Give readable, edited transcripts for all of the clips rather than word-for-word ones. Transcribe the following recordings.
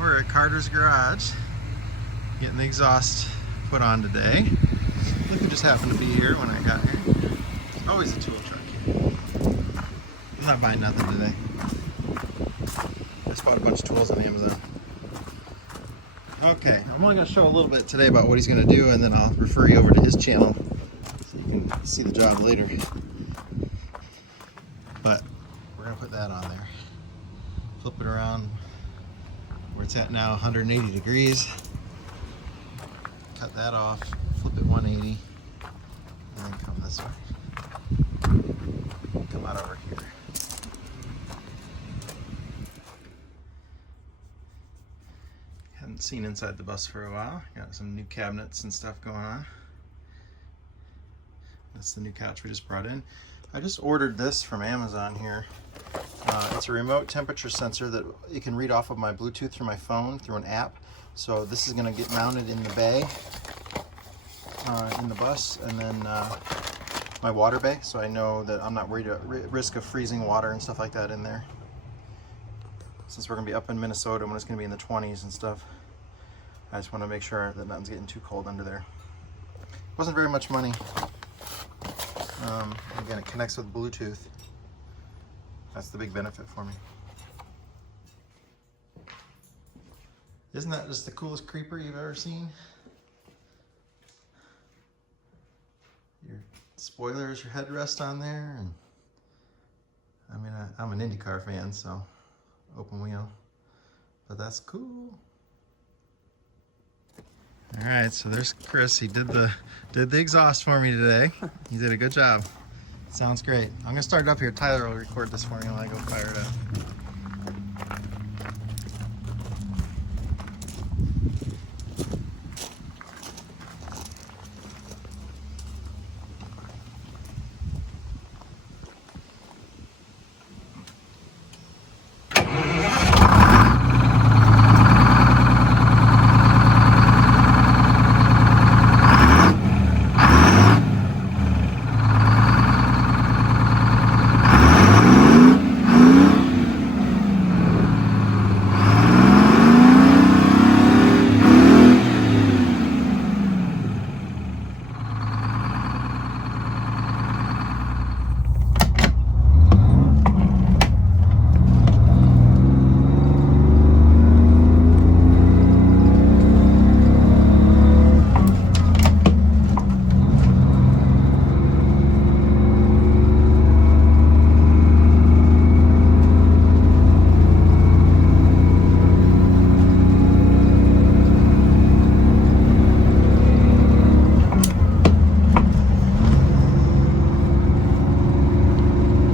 over at Carter's Garage, getting the exhaust put on today. Look who just happened to be here when I got here. Always a tool truck here. I'm not buying nothing today. I just bought a bunch of tools on Amazon. Okay, I'm only going to show a little bit today about what he's going to do, and then I'll refer you over to his channel so you can see the job later. But we're going to put that on there. Flip it around where it's at now, 180 degrees. Cut that off, flip it 180, and then come this way. Come out over here. Haven't seen inside the bus for a while. Got some new cabinets and stuff going on. That's the new couch we just brought in. I just ordered this from Amazon here. It's a remote temperature sensor that you can read off of my Bluetooth through my phone through an app. So this is going to get mounted in the bay, in the bus, and then my water bay, so I know that I'm not worried about risk of freezing water and stuff like that in there. Since we're going to be up in Minnesota when it's going to be in the 20s and stuff, I just want to make sure that nothing's getting too cold under there. Wasn't very much money. Again, it connects with Bluetooth. That's the big benefit for me. Isn't that just the coolest creeper you've ever seen? Your spoilers, your headrest on there, and I mean, I'm an IndyCar fan, so open wheel, but that's cool. All right, so there's Chris. He did the exhaust for me today. He did a good job. Sounds great. I'm gonna start it up here. Tyler will record this for me while I go fire it up.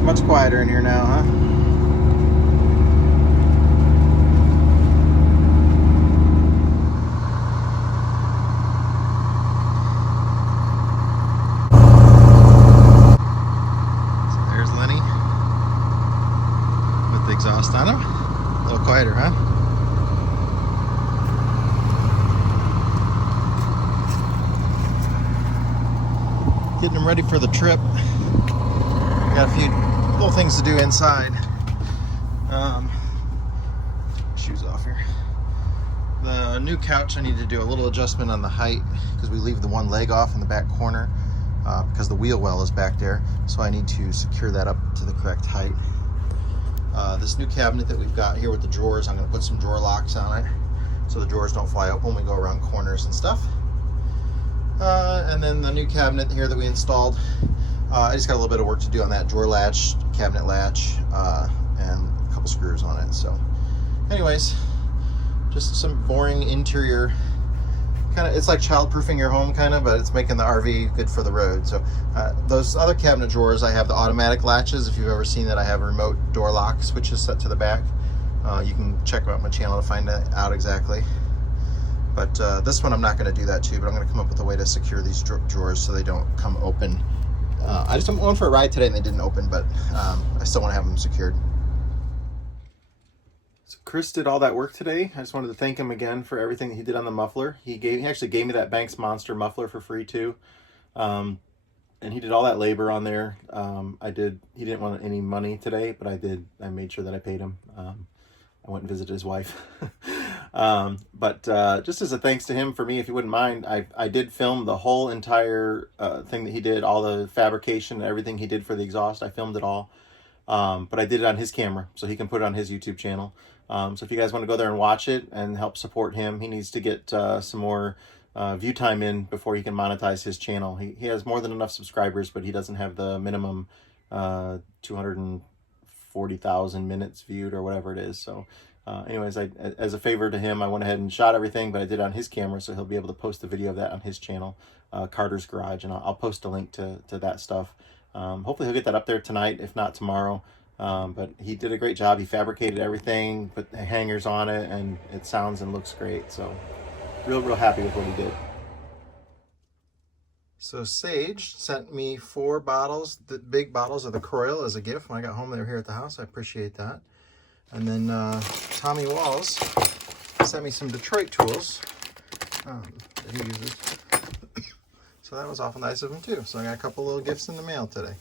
Much quieter in here now, huh? So there's Lenny with the exhaust on him. A little quieter, huh? Getting him ready for the trip. Got a few little things to do inside. Shoes off here. The new couch, I need to do a little adjustment on the height because we leave the one leg off in the back corner because the wheel well is back there. So I need to secure that up to the correct height. This new cabinet that we've got here with the drawers, I'm going to put some drawer locks on it so the drawers don't fly open when we go around corners and stuff. And then the new cabinet here that we installed, I just got a little bit of work to do on that drawer latch, cabinet latch, and a couple screws on it. So anyways, just some boring interior, kind of, it's like child-proofing your home kind of, but it's making the RV good for the road. So those other cabinet drawers, I have the automatic latches. If you've ever seen that, I have a remote door lock switches set to the back. You can check out my channel to find that out exactly. But this one I'm not going to do that too, but I'm going to come up with a way to secure these drawers so they don't come open. I just went for a ride today and they didn't open, but I still want to have them secured. So Chris did all that work today. I just wanted to thank him again for everything that he did on the muffler. He actually gave me that Banks Monster muffler for free too. And he did all that labor on there. He didn't want any money today, but I made sure that I paid him. I went and visited his wife. But just as a thanks to him, for me, if you wouldn't mind, I did film the whole entire thing that he did, all the fabrication, everything he did for the exhaust. I filmed it all. But I did it on his camera, so he can put it on his YouTube channel. So if you guys want to go there and watch it and help support him, he needs to get some more view time in before he can monetize his channel. He has more than enough subscribers, but he doesn't have the minimum 240,000 minutes viewed or whatever it is. So anyways, as a favor to him, I went ahead and shot everything, but I did it on his camera, so he'll be able to post the video of that on his channel, Carter's Garage, and I'll post a link to that stuff. Hopefully he'll get that up there tonight, if not tomorrow. But he did a great job. He fabricated everything, put the hangers on it, and it sounds and looks great. So real happy with what he did. So Sage sent me 4 bottles, the big bottles of the Croyle, as a gift. When I got home, they were here at the house. I appreciate that. And then Tommy Walls sent me some Detroit tools that he uses. So that was awful nice of him too. So I got a couple little gifts in the mail today.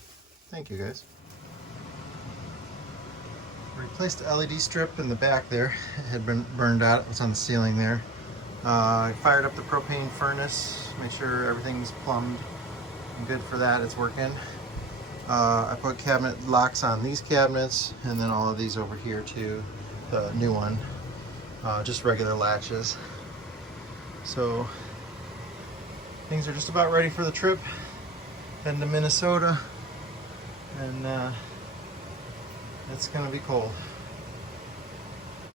Thank you guys. Replaced the LED strip in the back there. It had been burned out. It was on the ceiling there. I fired up the propane furnace. Make sure everything's plumbed and good for that. It's working. I put cabinet locks on these cabinets and then all of these over here too. The new one. Just regular latches. So things are just about ready for the trip. Heading to Minnesota, and it's gonna be cold.